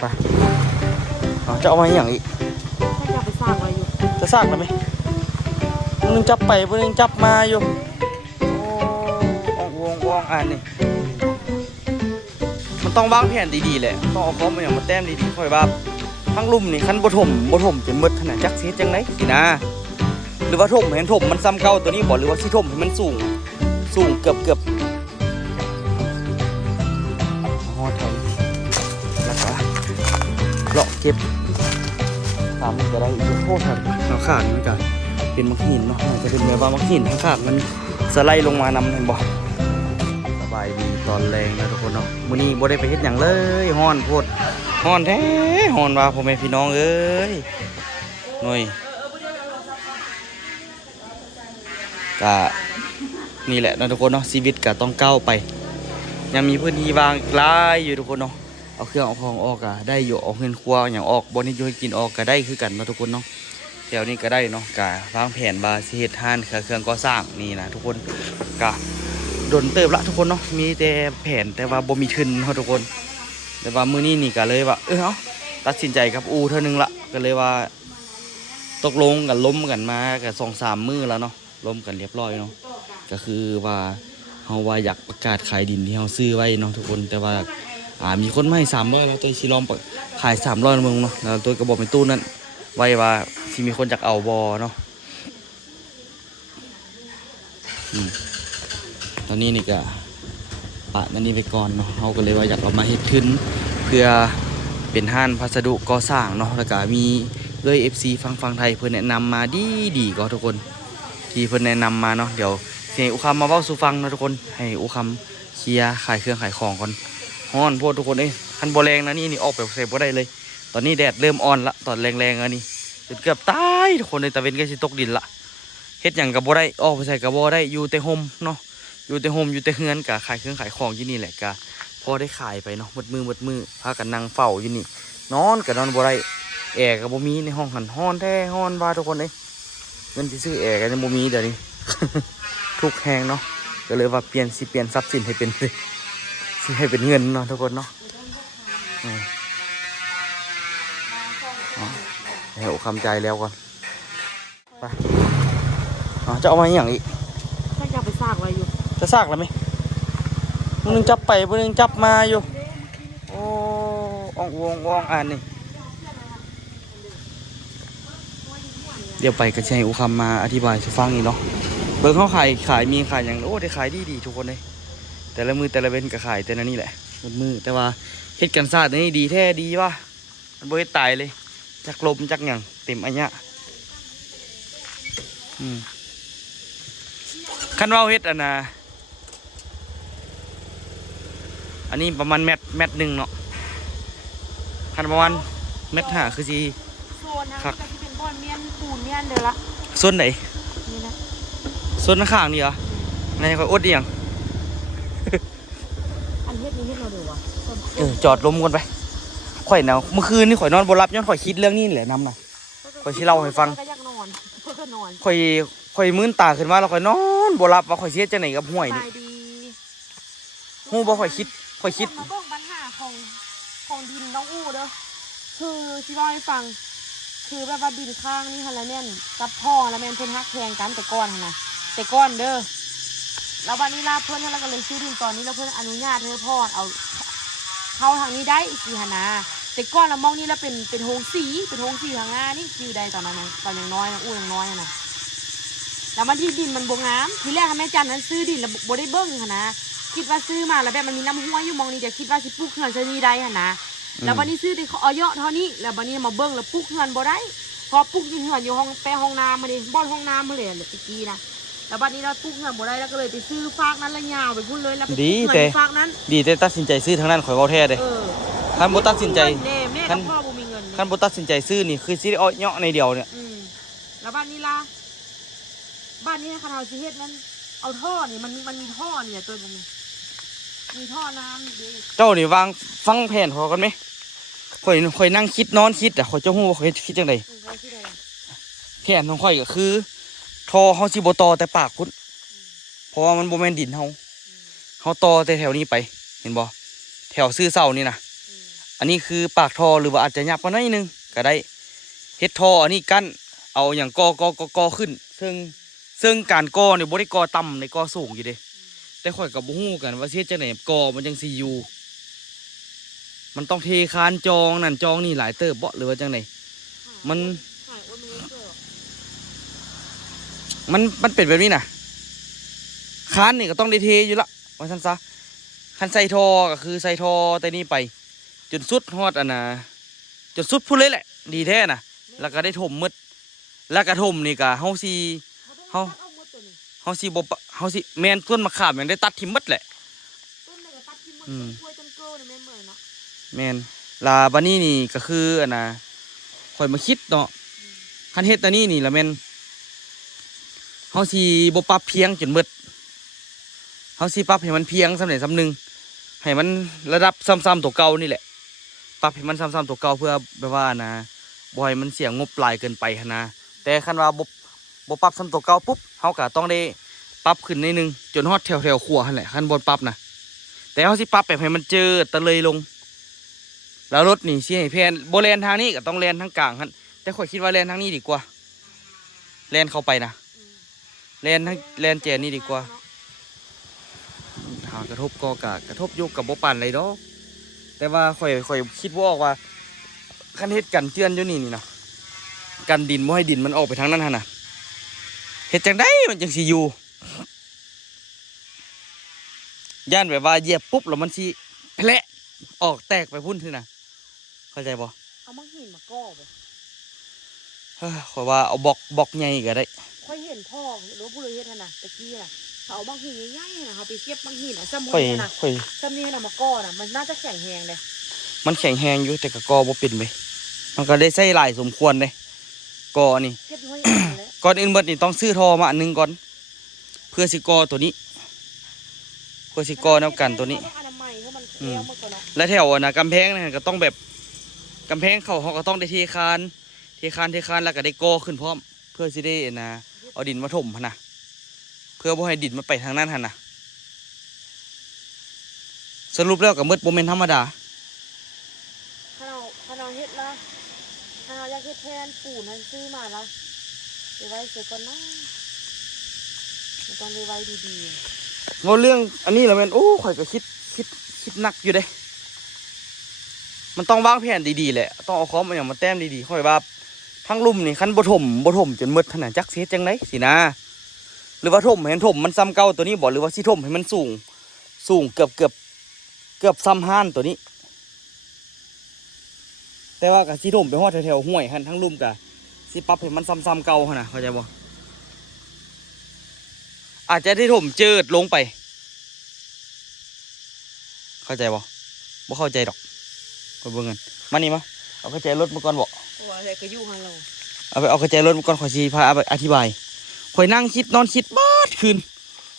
ไปจะเอามาอย่างอีกให้จะไปสร้างอะไรอยู่จะสร้างแล้วไหมมึงจับไปมึงจับมาอยู่โอ้วงอ่านนี่มันต้องวางแผนดีๆแหละต้องเอาข้อมูลอย่างมาแต้มดีๆค่อยว่าทั้งลุ่มนี่ขั้นบ่ถมจะมืดขนาดจักเสียจังไรสินะหรือว่าถมเห็นถมมันซ้ำเก่าตัวนี้บอกหรือว่าสิถมให้มันสูงเกือบฮอดไทยแล้วก็เลาะเก็บตามมันจะได้อีกโทษครับเราขาดมันกันเป็นมักหินเนาะจะเป็นแบบว่ามักหินทั้งขาดมันสไลด์ลงมานำเห็นบ่สบายดีตอนแรงนะทุกคนเนาะมื้อนี้บ่ได้ไปเฮ็ดหยังเลยฮ้อนโพดฮ้อนแท้ฮ้อนว่าพ่อแม่พี่น้องเอ้ยหน่อยก็นี่แหละนะทุกคนเนาะชีวิตก็ต้องก้าวไปยังมีพื้นที่ว่างหลายอยู่ทุกคนเนาะเอาเครื่องเอาของออกก็ได้อยู่เอาเงินครัวอย่างออกบ่นี้อยู่ให้กินออกก็ได้คือกันนะทุกคนเนาะแถวนี้ก็ได้เนาะก็วางแผนว่าสิเฮ็ดห้านเครื่องก่อสร้างนี่นะทุกคนก็โดนเติบละทุกคนเนาะมีแต่แผนแต่ว่าบ่มีทุนเนาะทุกคนแต่ว่ามื้อนี้นี่ก็เลยว่าเอาตัดสินใจกับอูเท่านึงละก็เลยว่าตกลงกันล้มกันมาก็2-3 มื้อแล้วเนาะล้มกันเรียบร้อยเนาะก็คือว่าเฮาว่าอยากประกาศขายดินที่เฮาซื้อไว้เนาะทุกคนแต่ว่ามีคนมาให้300แล้วตัวสิลองขาย300มึงเนาะแล้วตัวก็บอกเป็นตู้นั้นไว้ว่าสิมีคนจักเอาบ่เนาะตอนนี้นี่ก็ปะนั่นนี่ไปก่อนเนาะเฮาก็เลยว่าอยากเอามาเฮ็ดขึ้นเพื่อเป็นห้านพัสดุก่อสร้างเนาะแล้วก็มีเลย FC ฟังไทยเพิ่นแนะนำมาดีก็ทุกคนที่เพิ่นแนะนำมาเนาะเดี๋ยวให้อุคำมาเว้าสู่ฟังนะทุกคนให้อุคำเคลียร์ขายเครื่องขายของก่อนฮ้อนโพดทุกคนคันบ่แรงนะนี่ออกแบบเสพบ่ได้เลยตอนนี้แดดเริ่มอ่อนละตอนแรงๆอันนี้จนเกือบตายทุกคนในตะเวนก็สิตกดินละเฮ็ดหยังก็บ่ได้ออกไปใส่ก็บ่ได้อยู่แต่ห่มเนาะอยู่แต่ห่มอยู่แต่เฮือนก็ขายเครื่องขายของอยู่นี่แหละก็พอได้ขายไปเนาะมืดพากันนั่งเฝ้าอยู่นี่นอนก็นอนบ่ได้แอร์ก็บ่มีในห้องหันฮ้อนแท้ฮ้อนว่าทุกคนเงินที่ซื้อแอร์ก็ยังบ่มีเดี๋ยวนี้ ทุกแหงเนาะก็เลยว่าเปลี่ยนทรัพย์สินให้เป็นเงินเนาะทุกคนเนาะเดี๋ยวคำใจแล้วก่อนไปจะเอามาอย่างอีกให้จะไปสร้างอะไรอยู่จะซากแล้วไหมมึงจับไปมึงจับมาอยู่โอ้วงอ่านนี่เดี๋ยวไปก็ใช้อุคำมาอธิบายให้ฟังอีกเนาะเบิ่งเขาขายมีขายอย่างโอ้ได้ขายดีทุกคนเลยแต่ละมือแต่ละเว้นก็ขายแต่นั่นนี่แหละมือแต่ว่าเฮ็ดกันซาดนี่ดีแท้ดีว่ะมันบ่ได้ตายเลยจักลมจักหยังเต็มอันเนี้ยคันว่าเฮ็ดอันนี้ประมาณเม็ดหนึ่งเนาะคันประมาณ1.5 คือสิโซนนะก็จะเป็นบ่อนเมียนปูนเมียนเด้อละส่วนไหนนี่นะส่วนข้างนี่เหรอในค่อยอดอีหยังอันเฮ็ดนี้เฮ็ดเราเด้อวะจอดลมกันไปข่อยเนาะเมื่อคืนนี่ข่อยนอนบ่หลับย้อนข่อยคิดเรื่องนี้แหละนำน่ะข่อยสิเล่าให้ฟังข่อยมื้นตาขึ้นมาแล้วข่อยนอนบ่หลับว่าข่อยสิเฮ็ดจังได๋กับห้วยนี่ฮู้บ่ข่อยคิดมาเบิ่งปัญหาของดินน้องอู้เด้อคือสิเล่าให้ฟังคือแบบว่าดินข้างนี่หั่นละแม่นกับพ่อแล้วแม่นเพิ่นฮักแพงกันแต่ก่อนหั่นน่ะแต่ก่อนเด้อแล้ววันนี้ลาเพิ่นแล้วก็เลยซื้อดินตอนนี้แล้วเพิ่นอนุญาตให้พ่อเอาเข้าทางนี้ได้อีกสิหั่นน่ะแต่ก่อนเรามองนี่แล้วเป็นโฮงสีทางหน้านี่อยู่ใดตอนนั้นตอนยังน้อยนะอู้ยังน้อยน่ะแล้วมันที่ดินมันบ่งามทีแรกแม่จันนั้นซื้อดินแล้วบ่ได้เบิ่งหั่นน่ะคิดว่าซื้อมาแล้วแบบมันมีน้ำห้วยอยู่มองนี่จะคิดว่าสิปลูกเขื่อนชนีได้หั่นน่ะแล้ววันนี้ซื้อที่เขาเอาเยอะเท่านี้แล้ววันนี้มาเบิ่งแล้วปลูกเขื่อนบ่ได้พอปลูกเขื่อนอยู่ห้องน้ำมาดิบ่อนห้องน้ำมาเลยตะกี้นะแล้ววันนี้เราปลูกเขื่อนบ่ได้แล้วก็เลยไปซื้อฟากนั้นละยาวไปพุ่นเลยแล้วไปปลูกเขื่อนฟากนั้นดีแต่ตัดสินใจซื้อทางนั้นข่อยเว้าแท้เด้คันบ่ตัดสินใจคันพ่อบ่มีเงินคันบ่ตัดสินใจซื้อนี่คือสิเอาเนาะในเดียวเนี่ยแล้วบ้านนี้ล่ะบ้านนี้คันเฮาสิเฮ็ดนั้นเอาท่อนี่มันมีท่อเนี่ยตัวนึงมีท่อน้ำดีเจ้านี่วางฟังแผนพอกันไหมข่อยนั่งคิดนอนคิดอ่ะข่อยเจ้าฮู้ว่าข่อยคิดจังได๋แผนของข่อยก็คือท่อเฮาสิบ่ต่อแต่ปากพุ่นเพราะว่ามันบ่แม่นดินเฮาต่อแต่แถวนี้ไปเห็นบ่แถวซื้อเสานี่นะ อันนี้คือปากท่อหรือว่าอาจจะยับมาหน่อยนึงก็ได้เฮ็ดท่ออันนี้กั้นเอาอย่างกอขึ้นซึ่งการกอเนี่ยบ่ได้กอต่ำในกอสูงอยู่เด้แต่ข่อยกับบ่ฮู้กันว่าเฮ็ดจังได๋กอมันจังสิอยู่มันต้องเทคานจองนั่นจองนี่หลายเติบบ่หรือว่าจังไดมัน หายว่ามือเกิด มันเป็นแบบนี้น่ะคานนี่ก็ต้องได้เทอยู่ละว่าซั่นซะคันใส่ท่อก็คือใส่ท่อแต่นี่ไปจนสุดฮอดอันน่ะจนสุดพุ่นเลยแหละดีแท้น่ะแล้วก็ได้ถมหมดแล้วก็ถมนี่ก็เฮาสิ เฮาเอาหมดตัวนี้ เฮาสิบ่ปะเฮาสิแม่นต้นมะขามยังได้ตัดทิ่มหมดแหละ ต้นเลยก็ตัดที่หมด อืม กล้วยต้นเกลือเนี่ยแม่นเหมือนเนาะ แม่นลาบัดนี้นี่ก็คืออันน่ะข่อยมาคิดเนาะคันเฮ็ดตัวนี้นี่ละแม่นเฮาสิบ่ปรับเพียงจนหมดเฮาสิปรับให้มันเพียงสำเร็จสำนึงให้มันระดับซ้ำๆตัวเก่านี่แหละปรับให้มันซ้ำๆตัวเก่าเพื่อแบบว่านะบ่ให้มันเสียงบหลายเกินไปหันนะแต่คันว่าบ่ปรับซ้ำตัวเก่าปุ๊บเฮาก็ต้องได้ปรับขึ้นนิดนึงจนฮอดแถวๆขัวหั่นแหละคันบ่ปรับนะแต่เฮาสิปรับแบบให้มันเจอตะเลยลงแล้วรถนี่สิให้แพนบ่แล่นทางนี้ก็ต้องแล่นทางกลางหั่นแต่ข่อยคิดว่าแล่นทางนี้ดีกว่าแล่นเข้าไปนะแล่นทางแล่นแจนี่ดีกว่าหากระทบก็กระทบยกกับบ่ปานเลยดอกแต่ว่าข่อยคิดบ่ออกว่าคันเฮ็ดกันเจือนอยู่นี่นะกันดินบ่ให้ดินมันออกไปทางนั้นหั่นน่ะเฮ็ดจังได๋มันจังสิอยู่ย่านแบบว่าเหยียบปุ๊บแล้วมันสิแผละออกแตกไปพุ่นซื่อน่ะเข้าใจบ่ เอามังหินมาก่อบ่ ข่อยว่าเอาบอกใหญ่ก็ได้ ค่อยเห็นพ่อหรือผู้เลยเฮ็ดหั่นน่ะตะกี้น่ะเขาเอาบางหินใหญ่ๆน่ะเขาไปเก็บบางหินน่ะซ้ำ ข่อย นี่น่ะ ข่อย ซ้ำนี่น่ะมาก่อน่ะมันน่าจะแข็งแรงเลย มันแข็งแรงอยู่แต่ก็กอบ่เป็นเว้ยมันก็ได้ใช้หลายสมควรเลยกอนี่ เก็บไว้อย่างนั้นแหละ ก่อนอื่นเบิดนี่ต้องซื้อท่อมาอันหนึงก่อนเพื่อสิกอตัวนี้เพื่อสิกอแนวกันตัวนี้ เขาต้องอนามัยให้มันแข็งมาก่อนเนาะ และแถวน่ะกำแพงนะก็ต้องแบบกำแพงเขาก็ต้องได้เทคานแล้วก็ได้กอขึ้นพร้อมเพื่อสิได้นะเอาดินมาถมหั่นน่ะเพื่อบ่ให้ดินมันไปทางนั้นหั่นน่ะสรุปแล้วก็มืดบ่แม่นธรรมดา ถ้าเราเฮ็ดละถ้าเราอยากเฮ็ดแทนปูนนั้นซื้อมาละไปไว้เสร็จก่อนนะมันต้องไปไว้ดี เว่าเรื่องอันนี้แหละแม่นโอ้ข่อยก็คิดหนักอยู่เด้มันต้องวางแผนดีๆแหละต้องเอาคอมมาอย่างมาแต้มดีๆข่อยว่าทั้งลุ่มนี่คันบ่ถมจนหมดขนาดจักสิเฮ็ดจังไดสินะหรือว่าถมให้มันถมมันซ้ำเก่าตัวนี้บ่หรือว่าสิถมให้มันสูงเกือบซ้ำห้านตัวนี้ แต่ว่าก็สิถมไปฮอดแถวๆห้วยหั่นทั้งลุ่มก็สิปรับให้มันซ้ำๆเก่าหั่นน่ะเข้าใจบ่อาจจะที่ถมเจิดลงไปเข้าใจบ่เข้าใจดอกไปเบิ่งกันมานี่มาเอากระจายรถมาก่อนบ่ ๆตัวอะไรก็อยู่ให้เรา เอากระจายรถมาก่อนข่อยสิพาเอาไปอธิบายข่อยนั่งคิดนอนคิดบาดคืน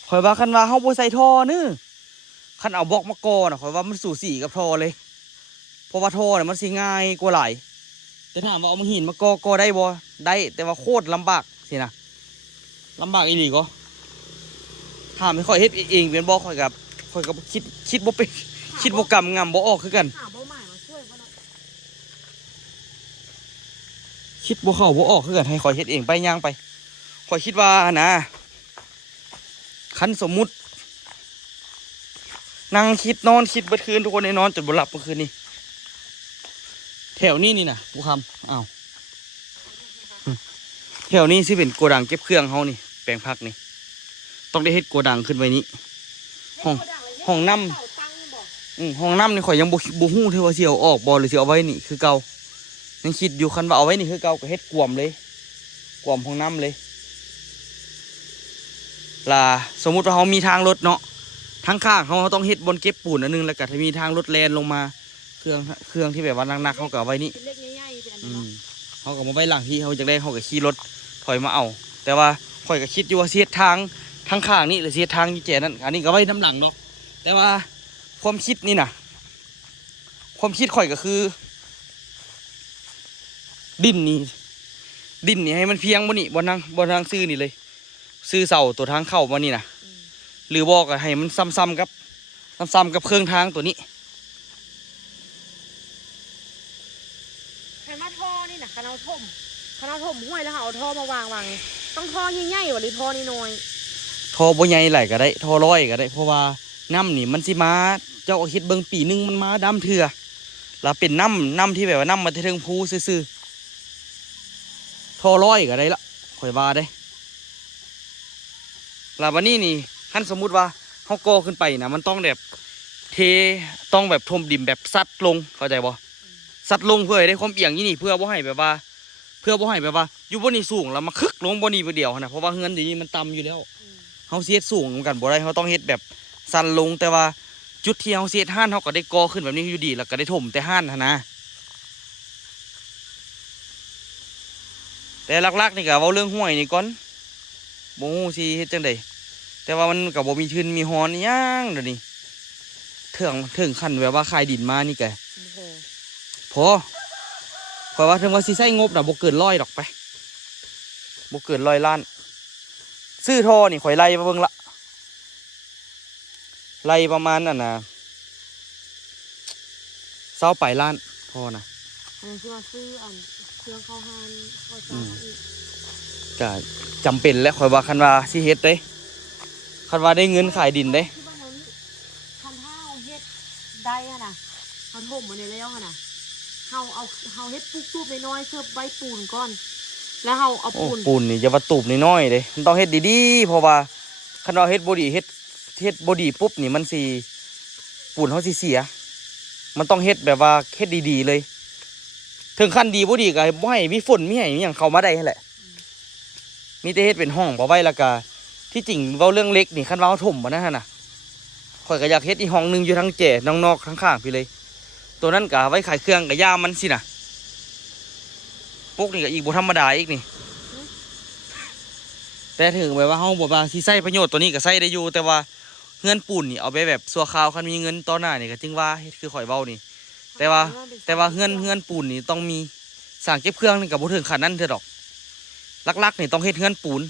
ข่อยว่าคันว่าเฮาบ่ใส่ท่อนึคันเอาบล็อกมาก่อน่ะข่อยว่ามันสูสีกับท่อเลยเพราะว่าท่อเนี่ยมันสิง่ายกว่าหลายแต่ถามว่าเอามาหินมาก่อได้บ่ได้แต่ว่าโคตรลำบากสินะลำบากอีหลีก็ถามให้ข่อยเฮ็ดเองเป็นบ่ข่อยก็คิดบ่เป็นคิดบ่กำงำบ่ออกคือกัน หาเป้าหมายมาช่วยบ่เนาะ คิดบ่เข้าบ่ออกคือกันให้ข่อยเฮ็ดเองไปย่างไปข่อยคิดว่านะคันสมมุตินั่งคิดนอนคิดเบิดคืนทุกคนได้นอนจนบ่หลับเมื่อคืนนี้แถวนี้นี่นะผู้คำอ้าวแถวนี้สิเป็นโกดังเก็บเครื่องเฮานี่แปลงพักนี่ต้องได้เฮ็ดโกดังขึ้นไว้นี้ ห้องน้ำ ห้องน้ำนี่ข่อยยังบ่ฮู้ที่ว่าสิเอาออกบ่หรือสิเอาไว้นี่คือเก่ายังคิดอยู่คันว่าเอาไว้นี่คือเก่าก็เฮ็ดกวมเลยกวมห้องน้ำเลยล่ะสมมุติว่าเฮามีทางรถเนาะทางข้างเฮาต้องเฮ็ดบนเก็บปูนอันนึงแล้วก็ถ้ามีทางรถแล่นลงมาเครื่องที่แบบว่าหนักๆเฮาก็เอาไว้นี่ เป็นเล็กใหญ่ๆเป็นอัน อื นี้ ม เนาะ เขาก็มาไว้หลังที่เขาจะได้เขาก็ขี่รถถอยมาเอา แต่ว่าข่อยก็คิดอยู่ว่าเสียทางข้างนี่หรือเสียทางยี่แจนั่นอันนี้ก็ไว้น้ำหลังเนาะแต่ว่าความคิดนี่นะความคิดข่อยก็คือ ดินนี่ให้มันเพียงบนนี่บนทางซื้อนี่เลยซื้อเสาตัวทางเข้ามานี่นะหรือบอกให้มันซ้ำๆกับเครื่องทางตัวนี้ ห็นมาท่อนี่นะคณะถมห้วยแล้วค่ะเอาท่อมาวางเลยต้องท่อใหญ่ๆหรือท่อนี่น้อย ท่อบ่ใหญ่ไหลก็ได้ท่อร้อยก็ได้เพราะว่าน้ำนี่มันสิมาเจ้าคิดเบิ่งปีนึงมันมาดำเถื่อแล้วเป็นน้ำที่แบบว่าน้ำมาถึงภูซื่อๆท่อร้อยก็ได้ละข่อยว่าได้แล้ววันนี้นี่ขั้นสมมุติว่าเฮาก่อขึ้นไปนะมันต้องแบบเทต้องแบบถมดินแบบซัดลงเข้าใจบ่ซัดลงเพื่อให้ได้ความเอียงนี่เพื่อบ่ให้แบบว่าอยู่บนนี้สูงแล้วมาคึกลงบนนี้ไปเดียวนะเพราะว่าเฮือนอยู่นี่มันต่ำอยู่แล้วเฮาเสียดสูงเหมือนกันบ่ได้เฮาต้องเฮ็ดแบบสั่นลงแต่ว่าจุดที่เฮาเสียดห้านเฮาก็ได้ก่อขึ้นแบบนี้อยู่ดีแล้วก็ได้ถมแต่ห้านนะแต่หลักๆนี่ก็เว้าเรื่องห้วยนี่ก่อนบ่ฮู้สิเฮ็ดจังได๋แต่ว่ามันก็บ่มีทุนมีฮอนอีหยังเดี๋ยวนี้ถึงขั้นแบบว่าขายดินมานี่แกพอข่อยว่าถึงว่าสิใช้งบน่ะบ่เกิน100ดอกไปบ่เกิน100 ล้านซื้อท่อนี่ข่อยไล่มาเบิ่งละไล่ประมาณนั่นน่ะ20 ปลายล้านท่อนะ อันนี้คือมาซื้อเครื่องเข้าห้านก็จะอีก ก็จำเป็นแล้วข่อยว่าคันว่าสิเฮ็ดเด้คันว่าได้เงินขายดินเด้ ที่บ้านนั้นคันเท้าเฮ็ดได้อะนะเขาถมมาในแล้วอะนะเฮาเฮ็ดปุ๊กตูบน้อยๆเสิร์ฟใบปูนก่อนแล้วเฮาเอา โอ้ ปูน ปูนนี่จะว่าตูบน้อยๆเด้มันต้องเฮ็ดดีๆเพราะว่าคันว่าเฮ็ดบ่ดีเฮ็ดบ่ดีปุ๊บนี่มันสิปูนเฮาสิเสียมันต้องเฮ็ดแบบว่าเฮ็ดดีๆเลยถึงขั้นดีบ่ดีก็บ่ให้มีฝนมีให้มีหยังเข้ามาได้นั่นแหละมีแต่เฮ็ดเป็นห้องบ่ไว้แล้วก็ที่จริงเว้าเรื่องเล็กนี่คันว่าเฮาถมบ่นั่นน่ะข่อยก็อยากเฮ็ดอีกห้องนึงอยู่ทางแจ่นอกๆข้างๆพี่เลยตัวนั้นก็ไว้ขายเครื่องก็ยามมันสิน่ะปุ๊กนี่ก็อีกบ่ธรรมดาอีกนี่แต่ถึงแบบว่าเฮาบ่ว่าสิใช้ประโยชน์ตัวนี้ก็ใช้ได้อยู่แต่ว่าเงินปูนนี่เอาไปแบบชั่วคราวคันมีเงินต่อหน้านี่ก็จึงว่าเฮ็ดคือข่อยเว้านี่แต่ว่าเงินปูนนี่ต้องมีสร้างเก็บเครื่องนี่ก็บ่ถึงขนาดนั้นเด้อดอกหลักๆนี่ต้องเฮ็ดเงินปูน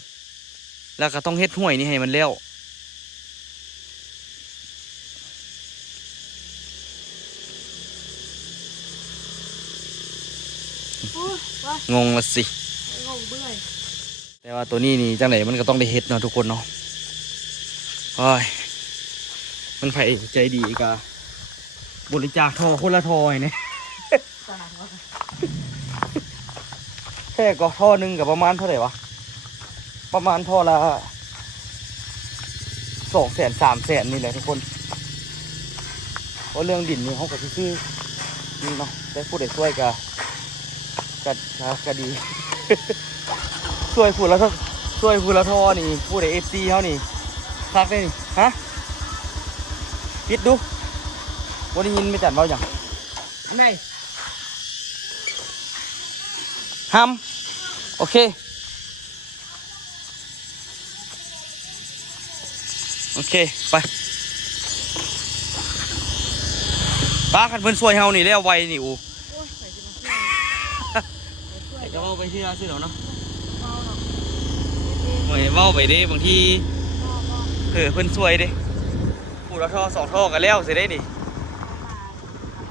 แล้วก็ต้องเฮ็ดห้วยนี่ให้มันแล้วงงละสิ งงเบื่อ แต่ว่าตัวนี้นี่จังไหนมันก็ต้องได้เฮ็ดเนาะทุกคนเนาะโอ้ยมันไผใจดีก็บริจาคทอคนละทอเนี่ยแค่ก็ท่อหนึงกับประมาณเท่าไหร่วะประมาณท่อละ200,000 300,000นี่แหละทุกคนเพราะเรื่องดินนี่เขาก็ซื้อนี่เนาะแต่ผู้ใดช่วยก็ดี ช่วยผู้ละทอนี่ผู้ใดFCเขานี่คักได้นี่ฮะปิดดูบ่ได้ยินไม่จัดเว้าหยัง ไหน ห้ามโอเคไปป้าคันเพิ่นช่วยเฮานี่แล้วไวนี่อู โอ้ยใส่จะมาช่วย จะเว้าไปที่ซื่อเนาะ เอาเนาะ เว้ยเว้าไปเด้บางที ก็ เพิ่นช่วยเด้ผู้ละท่อ2ท่อก็แล้วสิได้นี่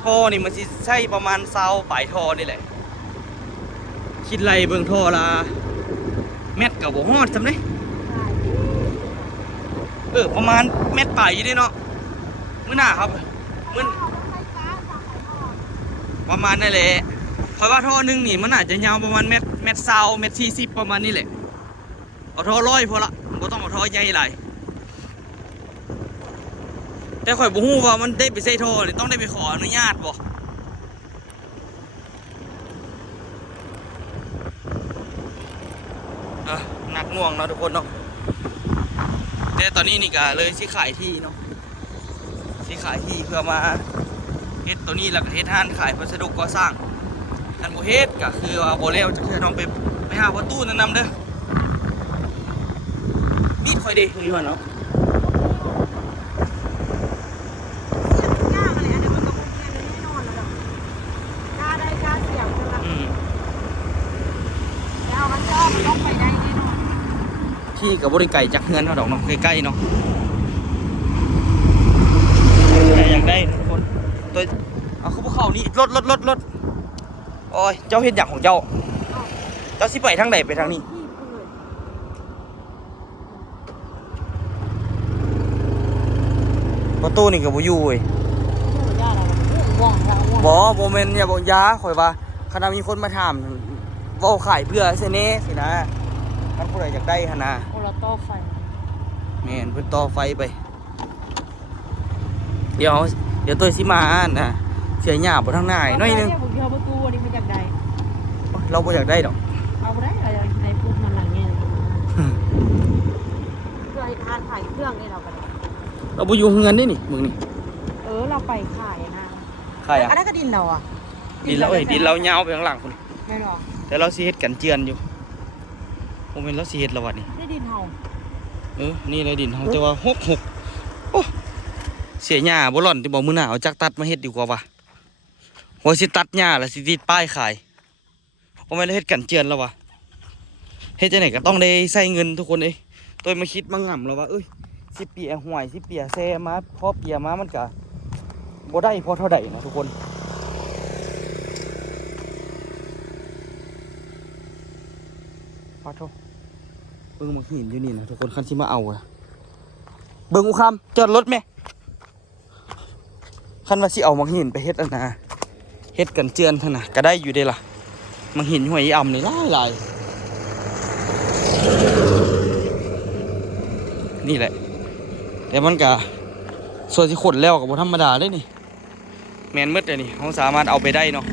ท่อนี่มันสิใช้ประมาณ20ปลายท่อนี่แหละคิดไรเบิ่งท่อละเม็ดก็บ่ฮอดซำเด้ประมาณเม็ดปลายอยู่เด้เนาะมื้อหน้าครับมื้อประมาณนั่นแหละเพราะว่าท่อนึงนี่มันอาจจะยาวประมาณเม็ด20เม็ด40ประมาณนี้แหละเอาท่อ100พอละบ่ต้องเอาท่อใหญ่หลายแต่ข่อยบ่ฮู้ว่ามันได้ไปใส่ท่อนี่ต้องได้ไปขออนุญาตบ่หนักหน่วงเนาะทุกคนเนาะแต่ตอนนี้นี่ก็เลยสิขายที่เนาะสิขายที่เพื่อมาเฮ็ดตัวนี้แล้วก็เฮ็ดห้านขายวัสดุก่อสร้างท่านบ่เฮ็ดก็คือว่าบ่แล้วจะคือน้องไปหาประตูแนะนำเด้อมีดข่อยเด้อยู่หั่นเนาะ ยากอะไรอันเดี๋ยวมันต้องเรียนแน่นอนแล้วกล้าได้กล้าเสี่ยงแล้วแล้วมันจะต้องไปได้แน่นอน ที่กับบริไก่จากเงินเท่าดอกเนาะใกล้ๆเนาะแต่อยากได้ทุกคนตัวเอาเข้านี่รถ โอ้ยเจ้าเฮ็ดหยังของเจ้า อ้าว เจ้าสิไปทางใดไปทางนี้ ที่เพิ่นเลย ประตูนี่ก็บ่อยู่เว้ย ผู้ญาติเราง่วงแล้วง่วง บ่แม่นอย่าบอกยาข่อยว่าคันมีคนมาถามเว้าขายเพื่อซิแน่สินะมันผู้ใดอยากได้หั่นน่ะ โอละต่อไฟ แม่นเพิ่นต่อไฟไป เดี๋ยวตัวสิมานะเสียหญ้าบ่ทางหน้าอีกหน่อยนึง เผมเดียวประตูอันนี้มันอยากได้ เราบ่อยากได้ดอก เอาบ่ได้อะไรไอ้พูดมันหลังเงี้ยเพื่อให้ทานขายเครื่องนี่เราก็ได้ เราบ่อยู่เฮือนนี่นี่มึงนี่ เราไปขายนะ ใครอ่ะ อันนั้นก็ดินเราอ่ะ ดินเราดินเรายาวไปข้างหลังพุ่น ไม่หรอก แต่เราสิเฮ็ดกันเจือนอยู่บ่แม่นเราสิเฮ็ดแล้ววัดนี้ ได้ดินเฮา นี่เลยดินเฮาจะว่า66โอ้เสียหญ้าบ่ร่อนที่บ่มื้อหน้าเอาจักตัดมาเฮ็ดดีกว่าว่ะว่าสิตัดหญ้าแล้วสิติดป้ายขายบ่แม่นเราเฮ็ดกันเจือนแล้วว่ะเฮ็ดจังได๋ก็ต้องได้ใช้เงินทุกคนเอ้ยตัวมาคิดมาง่ำแล้วว่าสิเปียห่วยสิเปียแซมาพอเปียมามันก็บ่ได้พอเท่าใดนะทุกคนขอโทษเบิ่งมักหินอยู่นี่นะทุกคนคันสิมาเอาอะเบิ่งอุคำจอดรถแม่คันว่าสิเอามักหินไปเฮ็ดอันน่ะเฮ็ดกันเจือนท่านน่ะก็ได้อยู่เด้ล่ะมักหินห้วยอ่ำนี่หลายนี่แหละแต่มันก็ส่วนที่ขดแล้วก็บ่ธรรมดาเด้นี่แม่นหมดเลยนี่เราสามารถเอาไปได้เนาะ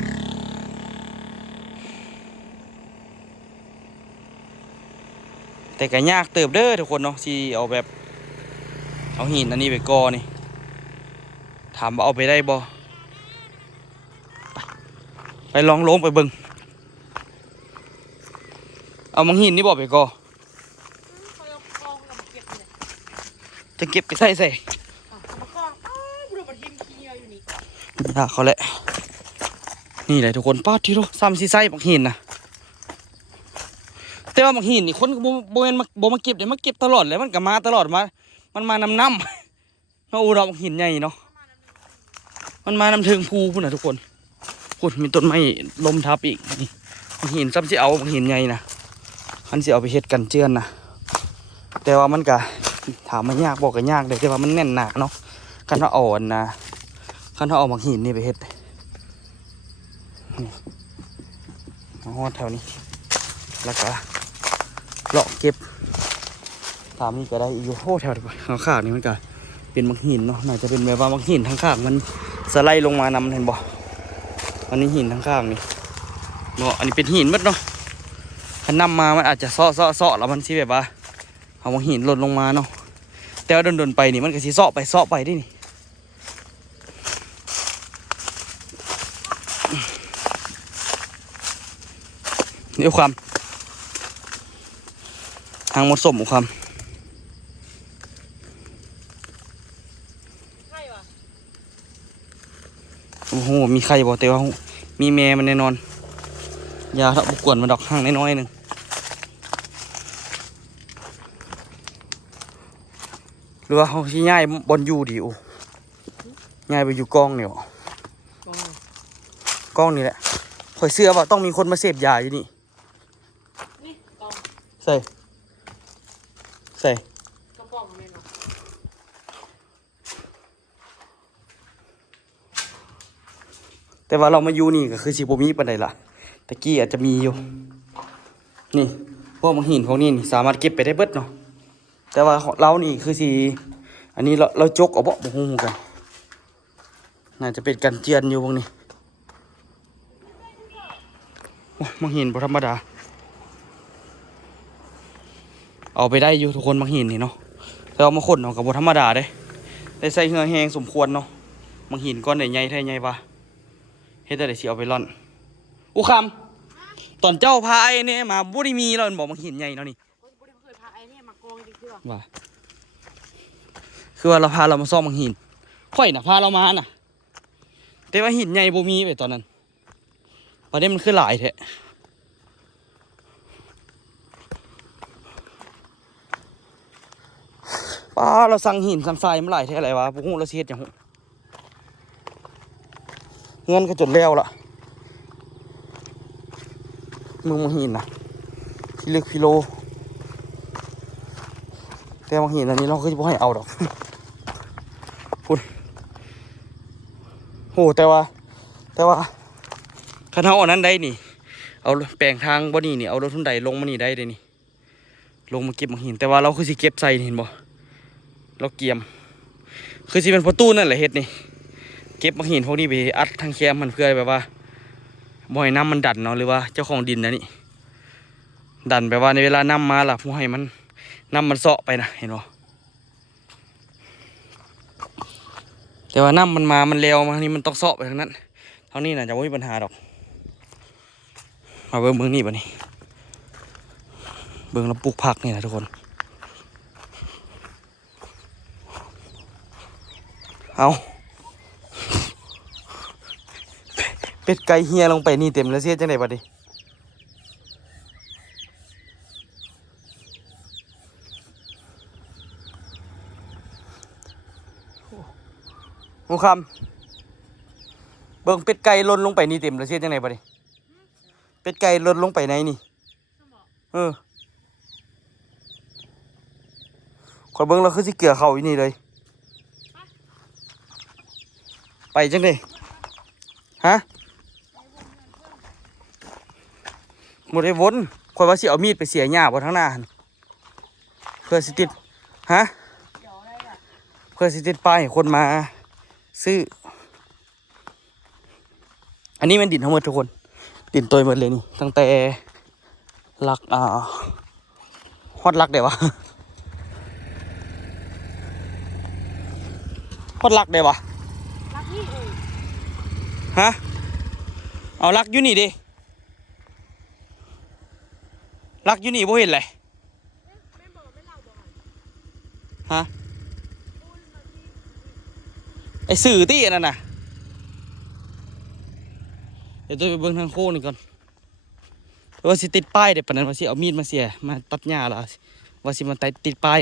แต่ก็ยากเติบเด้อทุกคนเนาะที่เอาแบบเอาหินอันนี้ไปก่อนี่ถามว่าเอาไปได้บ่ไปลองลงไปเบิ่งเอามังหินนี่บ่ไปก่อจะเก็บไปใส่ยากเขาแหละนี่แหละทุกคนป้าที่รู้ซ้ำซีไซมังหินนะแต่ว่ามังหินนี่คนบ่แม่นบ่มาเก็บเดี๋ยวมาเก็บตลอดเลยมันก็มาตลอดมันมานำน้ำเราดอกมังหินใหญ่เนาะมันมานำเทิงภูพุ่นนะทุกคนพุ่นมีต้นไม้ลมทับอีกนี่มังหินซ้ำสิเอามังหินใหญ่นะมันสิเอาไปเฮ็ดกันเจือนนะแต่ว่ามันก็ถามมันยากบอกก็ยากเลยแต่ว่ามันแน่นหนาเนาะคันเขาอ่อนนะคันเขาเอามังหินนี่ไปเฮ็ดนี่มาฮอดแถวนี้แล้วก็เลาะเก็บตามนี้ก็ได้อีกโอ้แถวข้างๆนี่มันก็เป็นมังหินเนาะน่าจะเป็นแบบว่ามังหินทั้งข้างมันสไลด์ลงมานำเห็นบ่อันนี้หินทั้งข้างนี่เนาะอันนี้เป็นหินหมดเนาะคันนำมามันอาจจะเซาะแล้วมันสิแบบว่าเอามังหินหล่นลงมาเนาะแต่ว่าโดนๆไปนี่มันก็สิเซาะไปได้นี่นี่ความทางหมดสมความ ใช่ป่ะ โอ้โหมีใครบอกแต่ว่ามีแม่มันแน่นอนยาถ้าบุกกวนมันดอกห่างน้อยๆหนึ่งหรือว่าเขาชี้ง่ายบอลอยู่ดิโอง่ายไปอยู่กองเนี่ยกองนี่แหละคอยเสื้อว่าต้องมีคนมาเสพยาอยู่นี่ นี่กอง ใส่ กระป๋องเนี่ยเนาะ แต่ว่าเรามาอยู่นี่ก็คือสิบมีปานใดล่ะตะกี้อาจจะมีอยู่นี่พวกมังหินพวกนี้นี่สามารถเก็บไปได้เบิดเนาะแต่ว่าเรานี่คือสิอันนี้เราจกเอาบ่ฮู้กันน่าจะเป็นกันเจียนอยู่พวกนี้โอ้มังหินบ่ธรรมดาเอาไปได้อยู่ทุกคนมังหินนี่เนาะแต่เอามาขนเอากับบ่ธรรมดาได้ใส่เหือแหงสมควรเนาะมังหินก้อนใหญ่ๆแท้ใหญ่ปะเฮ็ดได้สิเอาไปร่อนอุคำตอนเจ้าพาไอ้เนี่ยมาบ่ได้มีแล้วมันบอกมังหินใหญ่เนาะนี่ บ่ได้เคยพาไอ้เนี่ยมากองจริงๆ ว่าคือว่าเราพาเรามาซ่อมมังหินค่อยน่ะพาเรามาน่ะแต่ว่าหินใหญ่บ่มีไปตอนนั้นประเด็นมันคือหลายแท้ป้าเราสั่งหินสั่งทรายมันหลายแท้อะไรวะพวกเราสิเฮ็ดหยังเงินก็จนแล้วล่ะ เมืองมังหินนะพี่ลึกพี่โลแต่มังหินอันนี้เราก็จะไม่ให้เอาดอกพุ่นโหแต่ว่าคันเฮาอันนั้นได้นี่เอาแปลงทางบ่นี่นี่เอารถทุนใดลงมานี่ได้เลยนี่ลงมาเก็บมังหินแต่ว่าเราคือสิเก็บใส่เห็นบ่เราเกียมคือสิเป็นประตูนั่นแหละเฮ็ดนี่เก็บมังหินพวกนี้ไปอัดทางแคมมันเพื่อแบบว่าบ่ให้น้ำมันดันเนาะหรือว่าเจ้าของดินนะนี่ดันแปลว่าในเวลาน้ำมาล่ะผู้ให้มันน้ำมันเซาะไปนะเห็นบ่แต่ว่าน้ำมันมามันเร็วมานี่มันต้องเซาะไปทางนั้นเท่านี้น่ะจะไม่มีปัญหาดอกมาเบิ่งนี่บ่นี่เบิ่งแล้วปลูกผักนี่นะทุกคนเอาเป็ดไก่เฮียลงไปนี่เต็มแล้วเสียจังไดบัดนี้หมูคำเบิ่งเป็ดไก่หล่นลงไปนี่เต็มแล้วเสียจังไดบัดนี้เป็ดไก่หล่นลงไปไหนนี่ขอยเบิ่งแล้วคือสิเกลือเข้าอีนี่เลยไปจังไดฮะหมดไอ้วนข่อยว่าสิเอามีดไปเสียหญ้าบ่ทางหน้าหั่นเพื่อสิติดฮะเพื่อสิติดป้ายให้คนมาซื้ออันนี้มันดินทั้งหมดทุกคนดินตัวหมดเลยนี่ตั้งแต่หลักฮอดหลักได้วะฮอดหลักได้วะ รักนี่เอง ฮะเอาหลักอยู่นี่ดิหลักอยู่นี่บ่เห็นเลยฮะไอ้สื่อตี้อันนั้นน่ะเดี๋ยวตัวไปเบิ่งทางโค้งนี่ก่อนว่าสิติดป้ายเดี๋ยวปานนั้นว่าสิเอามีดมาเสียมาตัดหญ้าล่ะว่าสิมาติดป้าย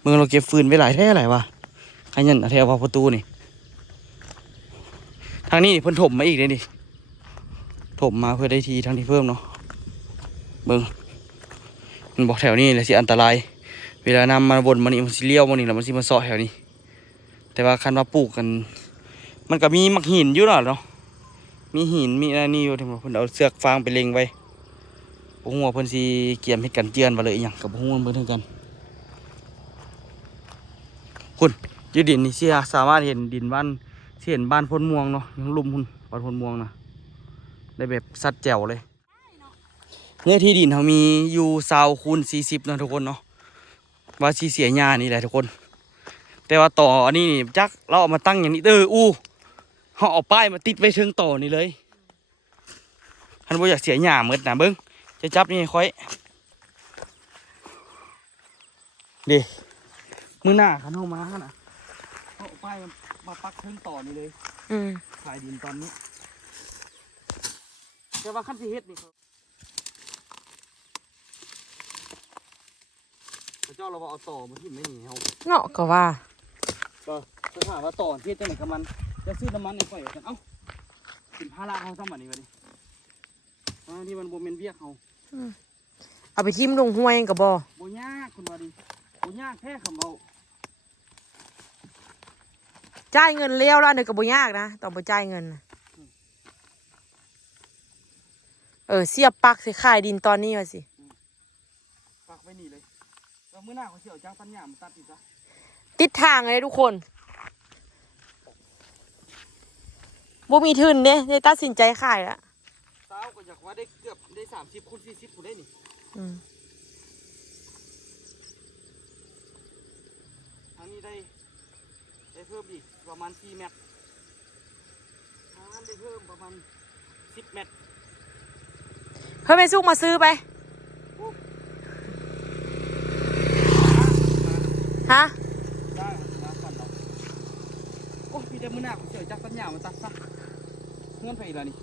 เมืองเราเก็บฟืนไว้หลายแท้หลายวะขยันแถวว่าประตูนี่ทางนี้นี่เพิ่นถมมาอีกเลยนี่ถมมาเพื่อได้ทีทางที่เพิ่มเนาะเบิ่งมันบอกแถวนี้แหละสิอันตรายเวลานำมาวนมานี่มันสิเลี้ยวมานี่แล้วมันสิมาเซาะแถวนี้แต่ว่าคันว่าปลูกกันมันก็มีมักหินอยู่เนาะมีหินมีอะไรนี่อยู่ที่เพิ่นเอาเสือกฟางไปเล็งไว้บ่ฮู้ว่าเพิ่นสิเกี่ยมเฮ็ดกันเจือนว่าเลยอีหยังก็บ่ฮู้เบิ่งเท่ากันคุณอยู่ดินนี่สิสามารถเห็นดินบ้านเห็นบ้านพ้นม่วงเนาะยังลุ่มหุ่นบ้านพ้นม่วงนะได้แบบสัดแจ๋วเลยเนี่ยที่ดินเขามีอยู่20 คูณ 40นะทุกคนเนาะว่าสีเสียหญ้านี่แหละทุกคนแต่ว่าต่ออันนี้นี่จักเราเอามาตั้งอย่างนี้เขาเอาป้ายมาติดไว้เชิงต่อนี่เลยท่านบ่อยากเสียหญ้าหมดนะเบิ้งจะจับนี่ค่อยเด้มื้อหน้าคันเอามาน่ะเอาป้ายมาปักเชิงต่อนี่เลยขายดินตอนนี้แต่ว่าขั้นสิเฮ็ดนี่พระเจ้าเราเอาต่อมาที่ไม่หนีเขา เนาะก็ว่า จะถามว่าต่อที่จะไหนกับมันจะซื้อน้ำมันในไฟกันเอ้าสินภาระเขาทำแบบนี้วะดิที่มันโบเมนเวียกเขา เอาไปทิ่มลงห้วยกับบ่ โบยากคุณวะดิโบยากแค่คำเอา จ่ายเงินเลี้ยวแล้วเดี๋ยวก็บ่ยากนะต้องไปจ่ายเงินนะเสียบปลักสิขายดินตอนนี้ว่าสิ ฝากไว้นี่เลยแล้วมื้อหน้าเขาเสี่ยวจ้างตันหญ้ามาตัดอีกจ้ะ ติดทางเลยทุกคนบ่มีทุนเด้ได้ตัดสินใจขายละ สาวก็อยากว่าได้เกือบได้30 คูณ 40คูณได้นี่อันนี้ได้เพิ่มอีกประมาณ4 เมตรทางนั้นได้เพิ่มประมาณ10 เมตร เพิ่มไปสุกมาซื้อไปฮะ ได้มาก่อนเราโอ้พี่เดี๋ยวมื้อหน้าผมเสี่ยวจักตันหญ้ามาตัดซะเงื่อนไขอีกแล้วนี่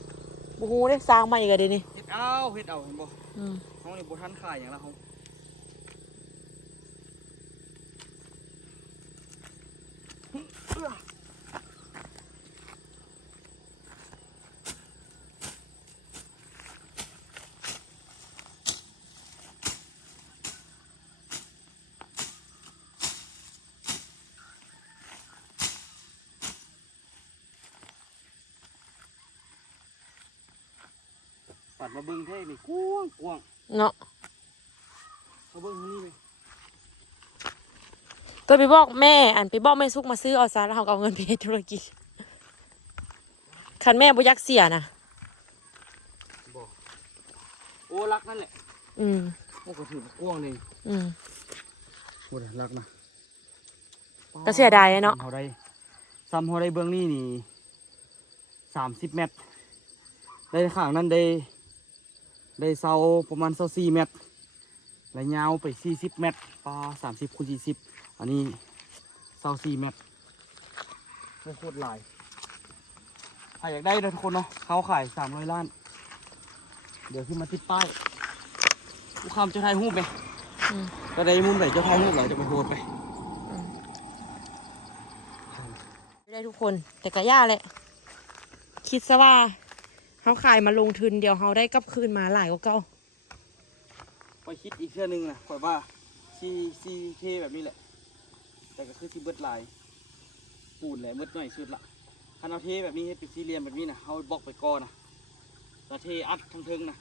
บ่ฮู้ได้สร้างใหม่ก็ได้นี่ เฮ็ดเอาเห็นบ่เขาเนี่ยบ่ทันขายอย่างละเขา ปัดมาเบิ้งเท่นี่กว้าง เนาะ มาเบิ้งนี่เลย ตัวไปบอกแม่ไปบอกแม่ซุกมาซื้อเอาซะแล้วเขาก็เอาเงินไปเฮ็ดธุรกิจคันแม่บ่อยักเสียนะ บอกโอ้รักนั่นแหละ โอ้ก็ถือกว้างเลย โอ้รักนะ ก็เสียดายเนาะ เขาได้ซ้ำเขาได้เบื้องนี่นี่30 เมตรได้ข้างนั้นได้เสาประมาณ24 เมตรและยาวไป40 เมตรปลา30 คูณ 40อันนี้24 เมตรไม่โคตรหลายใครอยากได้เลยทุกคนเนาะเขาขาย300 ล้านเดี๋ยวขึ้นมาติดป้ายผู้คำเจ้าไทยหูปไหมก็ได้มุมไหนเจ้าไทยหูปเราจะไปโหดไป ได้ทุกคนแต่กะย่าแหละคิดซะว่าเขาขายมาลงทุนเดี๋ยวเขาได้กลับคืนมาหลายกว่าเก่า ไปคิดอีกเชื่อนึงนะข่อยว่าซีเทแบบนี้แหละแต่ก็คือซีเบิดลายปูนแหละเบิดหน่อยสุดละคันเอาเทแบบนี้ให้เป็นสี่เหลี่ยมแบบนี้นะเอาบล็อกไปก่อนนะแล้วเทอัดทั้งเทิงนะ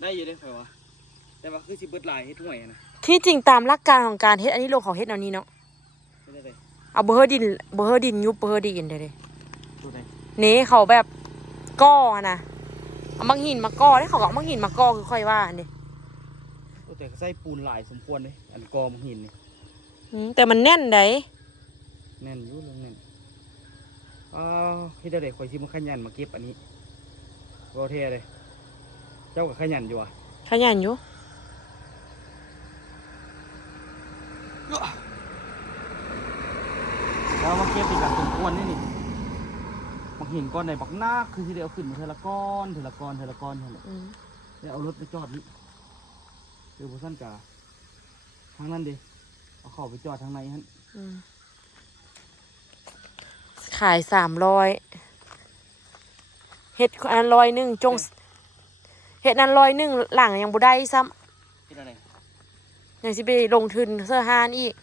ได้อยู่ได้ข่อยว่าแต่ว่าคือซีเบิดลายให้ถ้วยนะ ที่จริงตามหลักการของการเฮ็ดอันนี้โลกเขาเฮ็ดแนวนี้เนาะ ไม่ได้เลย เอาเบอร์ดินยุบเบอร์ดินเด้อ ตัวไหน นี่เขาแบบก้อนะเอามังหินมาก้อได้เขาก็เอามังหินมาก้อคือค่อยว่าอันนี้ ตัวแต่ใส่ปูนหลายสมควรเลยอันกอมหินนี่ แต่มันแน่นได้ แน่นอยู่เรื่องแน่นที่เด็กข่อยซิมาขยันมาเก็บอันนี้ก็เทเลยเจ้ากับขยันอยู่อ่ะ ขยันอยู่ แล้วมาเก็บอีกกับสมควรนี่นี่บางหินก้อนไหนบักหน้าคือที่เดียวขึ้นมาเทละก้อนเทละก้อนเทละก้อนเท่านั้นเดี๋ยวเอารถไปจอดนี่เดี๋ยวพวกท่านกาทางนั้นดิเอาเข้าไปจอดทางในฮะ ขาย300เฮ็ดอัน100จงเฮ็ดนั้น100หลังยังบ่ได้ซ้ำ เฮ็ดอะไร ยังสิไปลงทุนเสื้อฮานอีก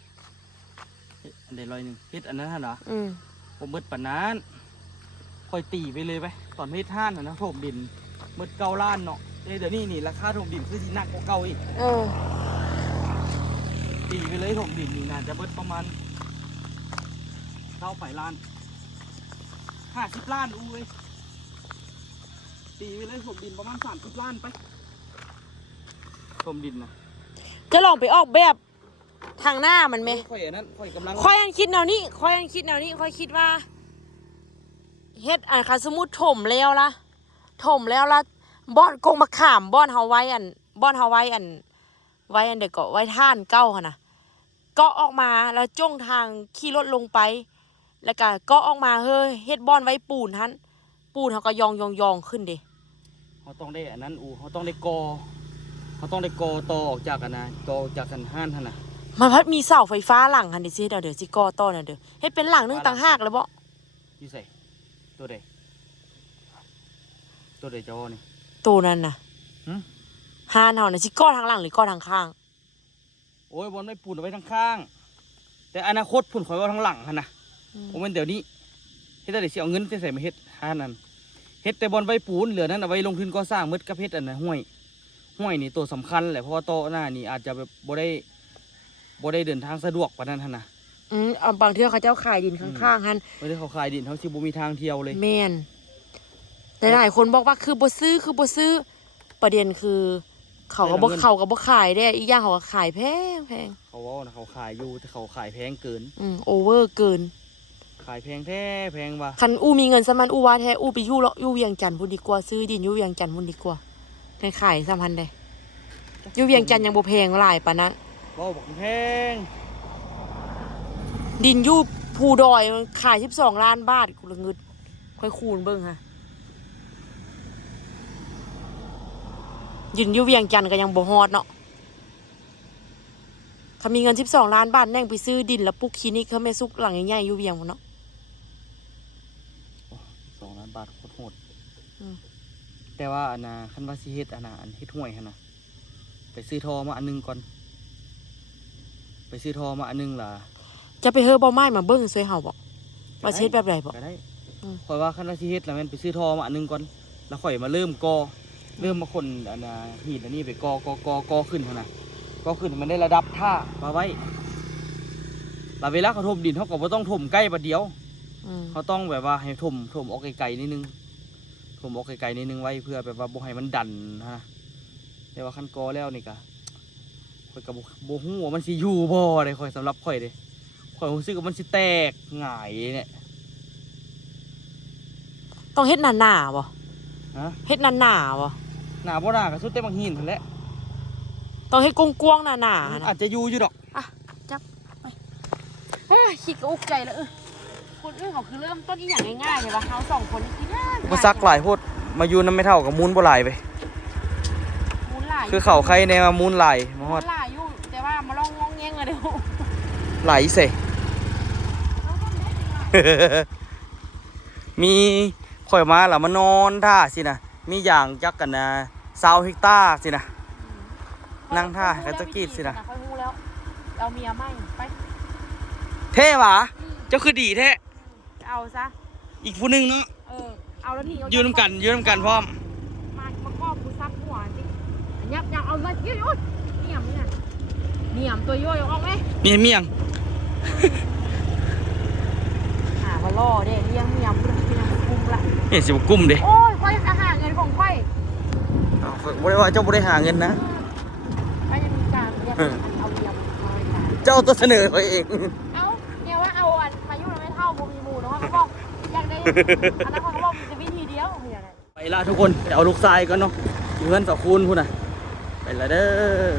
อันใด100เฮ็ดอันนั้นฮะเหรอ อืม ผมเบิดปานนั้นค่อยตีไปเลยไปตอนเฮ็ดท่านนะถมดินเบิด9 ล้านเนาะเดี๋ยวนี้นี่ราคาถมดินคือสิหนักกว่าเก่าอีก ตีไปเลยถมดินนี่น่าจะเบิดประมาณ9 ล้าน50 ล้านอุ้ยตีไปเลยถมดินประมาณ30 ล้านไปถมดินนะ จะลองไปออกแบบทางหน้ามันไหม ค่อยอันนั้นค่อยกำลัง ค่อยอันคิดแนวนี้ค่อยคิดว่าเฮ็ดอันค่ะสมมุติถมแล้วละบ่อนกงมะขามบ่อนเฮาไว้อันเด็กก็ไว้ท่านเก้าค่ะนะก็ออกมาแล้วจ้งทางขี่รถลงไป แล้วก็ออกมาเฮ้ยเฮ็ดบ่อนไว้ปูนหันปูนเขาก็ยองขึ้นดิ เขาต้องได้อันนั้นเขาต้องได้กอต่อออกจากกันนะต่อออกจากกันห้านท่านนะ มันพัดมีเสาไฟฟ้าหลังหันดิสิเดี๋ยวสิก่อต่อน่ะเด้อเฮ็ดเป็นหลังนึงต่างหากเลยบ่ อยู่ใส่ตัวใดเจ้านี่ ตัวนั้นน่ะ หึ หานเฮาน่ะสิก่อทางหลังหรือก่อทางข้าง โอ้ยบอลไม่ปูนเอาไว้ทางข้างแต่อนาคตผุนข่อยว่าทางหลังฮะนะผมเป็นเดี๋ยวนี้เฮ็ดได้สิเอาเงินใส่มาเฮ็ดห้านั้นเฮ็ดแต่บอลไว้ปูนเหลือนั้นเอาไว้ลงทุนก่อสร้างมืดกับเฮ็ดอันน่ะห้วยนี่ตัวสำคัญแหละเพราะว่าโตหน้านี่อาจจะแบบบ่ได้เดินทางสะดวกปานนั้นหั่นน่ะ เอาบางเทื่อเขาเจ้าขายดินข้างๆหั่น ไม่ได้เขาขายดินเขาสิบ่มีทางเที่ยวเลย แม่นหลายๆคนบอกว่าคือบ่ซื้อประเด็นคือ เขาก็บ่ขายได้อีกอย่างเขาก็ขายแพง เขาว่านะเขาขายอยู่แต่เขาขายแพงเกิน โอเวอร์เกิน ขายแพงแท้แพงว่ะ คันอู้มีเงินซะมันอู้ว่าแท้อู้ไปอยู่เวียงจันทน์พุ่นดีกว่าซื้อดินอยู่เวียงจันทน์พุ่นดีกว่าได้ขาย3,000ได้อยู่เวียงจันทน์ยังบ่แพงหลายปานนั้น ว่าบอกแพง ดินอยู่ภูดอยมันขาย12 ล้านบาทกูละงึดค่อยคูณเบิ่งฮะยืนอยู่เวียงจันทน์ก็ยังบ่ฮอดเนาะเขามีเงิน12 ล้านบาทแน่งไปซื้อดินแล้วปลูกคลินิกเขาแม่ซุกหลังใหญ่ๆอยู่เวียงพุ่นเนาะ 2 ล้านบาทโคตรโหด อืม แต่ว่าอันน่ะคันว่าสิเฮ็ดอันน่ะอันเฮ็ดห้วยหั่นน่ะไปซื้อทอมาอันนึงก่อนไปซื้อทอมาอันนึงล่ะ จะไปเฮอบ่ไม้มาเบิ่งซวยเฮาบ่ว่าสิเฮ็ดแบบใดบ่ ก็ได้ อืม ข่อยว่าคันว่าสิเฮ็ดแล้วแม่นไปซื้อทอมาอันนึงก่อนแล้วข่อยมาเริ่มก่อ เริ่มมาคนอันน่ะหินอันนี้ไปกอขึ้นเท่านั้นกอขึ้นมันได้ระดับท่ามาไว้แต่เวลาเขาถมดินเขาก็บ่ต้องถมใกล้ประเดียวเขาต้องแบบว่าให้ถมออกไกลๆนิดนึงถมออกไกลๆนิดนึงไว้เพื่อแบบว่าบ่ให้มันดันนะแต่ว่าขั้นกอแล้วนี่ก็ข่อยก็บ่ฮู้ว่ามันสิอยู่บ่ได้ข่อยสำหรับข่อยเด้ข่อยรู้สึกว่ามันสิแตกหงายเนี่ย ต้องเฮ็ดหนาๆบ่ ฮะ เฮ็ดหนาๆบ่ หนาบ่หนาก็สุดแต่บางหินนั่นแหละ ต้องเฮ็ดกว้างๆหนาๆนะ อาจจะอยู่ดอก อ่ะจับไปเฮ้ยคิดก็อุกใจแล้วคนอื่นเขาคือเริ่มต้นอีหยังง่ายๆเลยว่าเฮาสองคนนี่คือยาก อุปสรรคหลายโพดมาอยู่นำไม่เท่ากับมูลบ่หลายไป มูลหลาย คือเขาใครแนวมูลหลายมาฮ มู อ ล ด หลายอยู่แต่ว่ามาลองงองแงงอะเดี๋ยว หลายเส มีข่อยมาแล้วมานอนท่าสินะมีอย่างจักกันนะ20 เฮกตาร์สินะ นั่งท่ากันจะกรีดสินะ ค่อยฮู้แล้วเอาเมียใหม่ไป เท่หวะเจ้าคือดีแท้ เอาซะ อีกผู้หนึงเนาะ เอาแล้วนี่ ยืนนำกันพร้อม มาครอบกูซักหัวสิยับเอามายืดเนียมเนี่ยเนียมตัวย่อยออกไหม มีเมียง หาว่าล่อเด้เลี้ยงเนียมมันเป็นยังกุมละ นี่สิบกุ้มเด้ โอ้ยค่อยอาหารเงินของค่อย อ้าวบ่ได้ว่าเจ้าบ่ได้หาเงินนะ ค่อยจะมีการเรียกเอาเนียมมาไว้ขาย เจ้าตัวเสนอข่อยเอง เอาเนี่ยว่าเอาอันมายุ่งไม่เท่าบุมีมูเนาะเขาบอกอยากได้อันนั้นเขาบอกมีแต่วิธีเดียวมีอะไร ไปละทุกคนไปเอาลูกทรายก่อนเนาะอยู่เงิน2 คูณพุ่นน่ะไปละเด้อ